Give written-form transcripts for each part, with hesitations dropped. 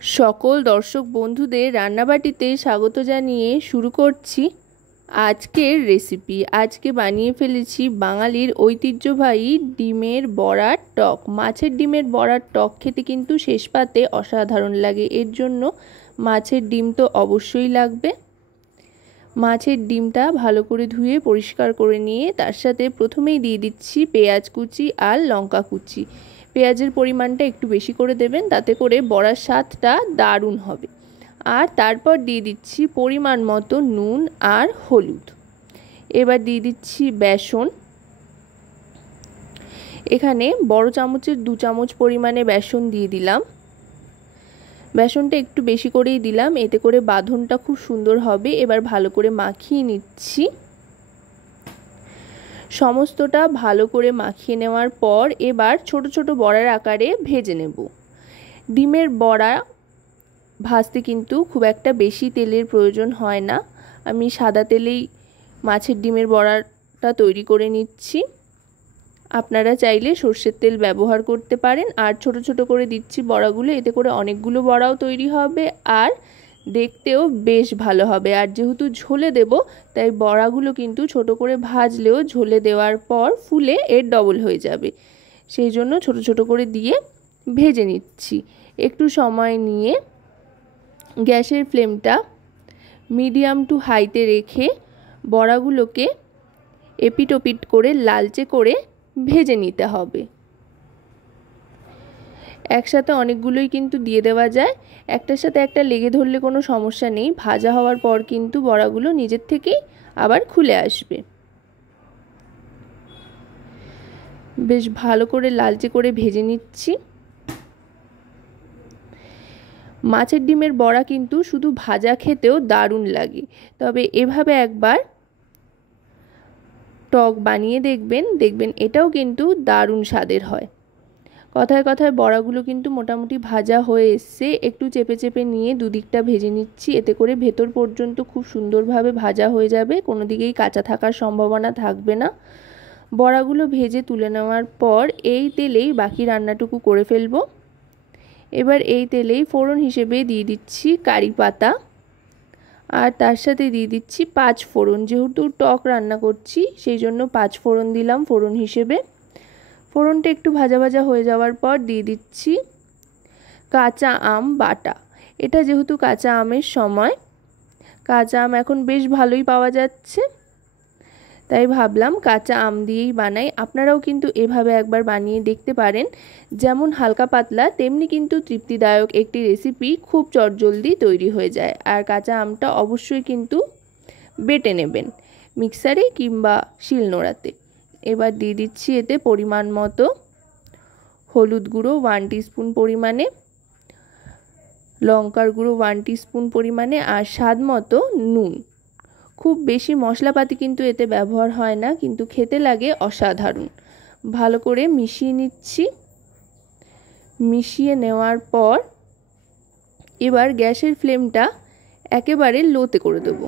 সকল দর্শক বন্ধুদের রান্নাবাটিতে স্বাগত জানিয়ে শুরু করছি আজকের রেসিপি। আজকে বানিয়ে ফেলেছি বাঙালির ঐতিহ্যবাহী ডিমের বড়ার টক। মাছের ডিমের বড়ার টক খেতে কিন্তু শেষ পাতে অসাধারণ লাগে, এর জন্য মাছের ডিম তো অবশ্যই লাগবে। মাছের ডিমটা ভালো করে ধুয়ে পরিষ্কার করে নিয়ে তার সাথে প্রথমেই দিয়ে দিচ্ছি পেঁয়াজ কুচি আর লঙ্কা কুচি। পেঁয়াজের পরিমাণটা একটু বেশি করে দেবেন, তাতে করে বড়ার স্বাদটা দারুণ হবে। আর তারপর দিয়ে দিচ্ছি পরিমাণ মতো নুন আর হলুদ। এবার দিয়ে দিচ্ছি বেসন। এখানে বড় চামচের 2 চামচ পরিমাণে বেসন দিয়ে দিলাম। বেসনটা একটু বেশি করেই দিলাম, এতে করে বাঁধনটা খুব সুন্দর হবে। এবার ভালো করে মাখিয়ে নিচ্ছি। সমস্তটা ভালো করে মাখিয়ে নেওয়ার পর এবার ছোট ছোট বড়ার আকারে ভেজে নেব। ডিমের বড়া ভাজতে কিন্তু খুব একটা বেশি তেলের প্রয়োজন হয় না। আমি সাদা তেলেই মাছের ডিমের বড়াটা তৈরি করে নিচ্ছি। আপনারা চাইলে সর্ষের তেল ব্যবহার করতে পারেন। আর ছোট ছোট করে দিচ্ছি বড়াগুলো, এতে করে অনেকগুলো বড়াও তৈরি হবে আর দেখতেও বেশ ভালো হবে। আর যেহেতু ঝোলে দেব, তাই বড়াগুলো কিন্তু ছোট করে ভাজলেও ঝোলে দেওয়ার পর ফুলে এর ডবল হয়ে যাবে। সেই জন্য ছোট ছোট করে দিয়ে ভেজে নিচ্ছি। একটু সময় নিয়ে গ্যাসের ফ্লেমটা মিডিয়াম টু হাইতে রেখে বড়াগুলোকে এপিট ওপিট করে লালচে করে ভেজে নিতে হবে। একসাথে অনেকগুলোই কিন্তু দিয়ে দেওয়া যায়, একটার সাথে একটা লেগে ধরলে কোনো সমস্যা নেই। ভাজা হওয়ার পর কিন্তু বড়াগুলো নিজের থেকেই আবার খুলে আসবে। বেশ ভালো করে লালচে করে ভেজে নিচ্ছি। মাছের ডিমের বড়া কিন্তু শুধু ভাজা খেতেও দারুণ লাগে, তবে এভাবে একবার টক বানিয়ে দেখবেন এটাও কিন্তু দারুণ স্বাদের হয়। কথায় কথায় বড়াগুলো কিন্তু মোটামুটি ভাজা হয়ে এসছে। একটু চেপে চেপে নিয়ে দুদিকটা ভেজে নিচ্ছি, এতে করে ভেতর পর্যন্ত খুব সুন্দরভাবে ভাজা হয়ে যাবে, কোনো দিকেই কাঁচা থাকার সম্ভাবনা থাকবে না। বড়াগুলো ভেজে তুলে নেওয়ার পর এই তেলেই বাকি রান্নাটুকু করে ফেলবো। এবার এই তেলেই ফোড়ন হিসেবে দিয়ে দিচ্ছি কারি পাতা, আর তার সাথে দিয়ে দিচ্ছি 5 ফোড়ন। যেহেতু টক রান্না করছি সেই জন্য 5 ফোড়ন দিলাম ফোড়ন হিসেবে। ফোড়নটা একটু ভাজা ভাজা হয়ে যাওয়ার পর দিয়ে দিচ্ছি কাঁচা আম বাটা। এটা যেহেতু কাঁচা আমের সময়, কাঁচা আম এখন বেশ ভালোই পাওয়া যাচ্ছে, তাই ভাবলাম কাঁচা আম দিয়েই বানাই। আপনারাও কিন্তু এভাবে একবার বানিয়ে দেখতে পারেন। যেমন হালকা পাতলা তেমনি কিন্তু তৃপ্তিদায়ক একটি রেসিপি খুব চটজলদি তৈরি হয়ে যায়। আর কাঁচা আমটা অবশ্যই কিন্তু বেটে নেবেন মিক্সারে কিংবা শিলনোড়াতে। এবার দিয়ে দিচ্ছি এতে পরিমাণ মতো হলুদ গুঁড়ো 1 টিস্পুন পরিমাণে, লঙ্কার গুঁড়ো 1 টিস্পুন পরিমাণে, আর স্বাদ মতো নুন। খুব বেশি মশলাপাতি কিন্তু এতে ব্যবহার হয় না, কিন্তু খেতে লাগে অসাধারণ। ভালো করে মিশিয়ে নিচ্ছি। মিশিয়ে নেওয়ার পর এবার গ্যাসের ফ্লেমটা একেবারে লোতে করে দেবো।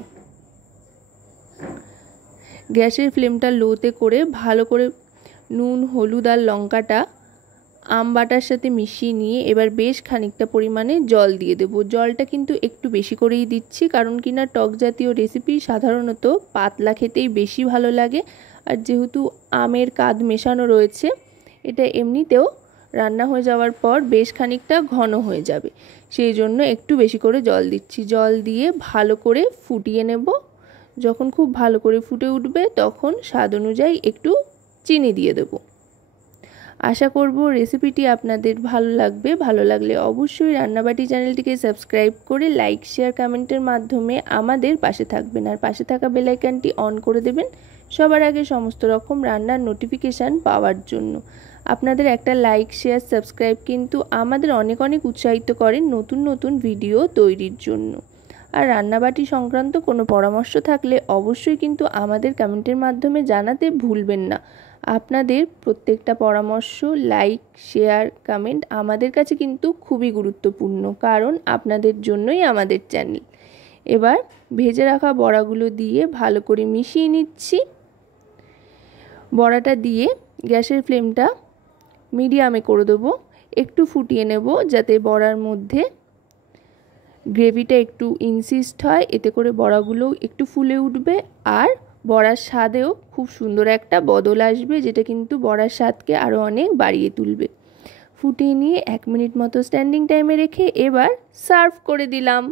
গ্যাসের ফ্লেমটা লোতে করে ভালো করে নুন হলুদ আর লঙ্কাটা আম বাটার সাথে মিশিয়ে নিয়ে এবার বেশ খানিকটা পরিমাণে জল দিয়ে দেবো। জলটা কিন্তু একটু বেশি করেই দিচ্ছি, কারণ কিনা টক জাতীয় রেসিপি সাধারণত পাতলা খেতেই বেশি ভালো লাগে। আর যেহেতু আমের কাদ মেশানো রয়েছে, এটা এমনিতেও রান্না হয়ে যাওয়ার পর বেশ খানিকটা ঘন হয়ে যাবে, সেই জন্য একটু বেশি করে জল দিচ্ছি। জল দিয়ে ভালো করে ফুটিয়ে নেব। যখন খুব ভালো করে ফুটে উঠবে তখন স্বাদ অনুযায়ী একটু চিনি দিয়ে দেবো। আশা করব রেসিপিটি আপনাদের ভালো লাগবে। ভালো লাগলে অবশ্যই রান্নাবাটি চ্যানেলটিকে সাবস্ক্রাইব করে লাইক শেয়ার কমেন্টের মাধ্যমে আমাদের পাশে থাকবেন। আর পাশে থাকা বেল আইকনটি অন করে দেবেন সবার আগে সমস্ত রকম রান্নার নোটিফিকেশান পাওয়ার জন্য। আপনাদের একটা লাইক শেয়ার সাবস্ক্রাইব কিন্তু আমাদের অনেক অনেক উৎসাহিত করেন নতুন নতুন ভিডিও তৈরির জন্য। আর রান্নাবাটি সংক্রান্ত কোনো পরামর্শ থাকলে অবশ্যই কিন্তু আমাদের কমেন্টের মাধ্যমে জানাতে ভুলবেন না। আপনাদের প্রত্যেকটা পরামর্শ লাইক শেয়ার কমেন্ট আমাদের কাছে কিন্তু খুবই গুরুত্বপূর্ণ, কারণ আপনাদের জন্যই আমাদের চ্যানেল। এবার ভেজে রাখা বড়াগুলো দিয়ে ভালো করে মিশিয়ে নিচ্ছি। বড়াটা দিয়ে গ্যাসের ফ্লেমটা মিডিয়ামে করে দেবো। একটু ফুটিয়ে নেব যাতে বড়ার মধ্যে গ্রেভিটা একটু ইনসিস্ট হয়, এতে করে বড়াগুলোও একটু ফুলে উঠবে আর বড়ার স্বাদেও খুব সুন্দর একটা বদল আসবে, যেটা কিন্তু বড়ার স্বাদকে আরও অনেক বাড়িয়ে তুলবে। ফুটিয়ে নিয়ে 1 মিনিট মতো স্ট্যান্ডিং টাইমে রেখে এবার সার্ভ করে দিলাম।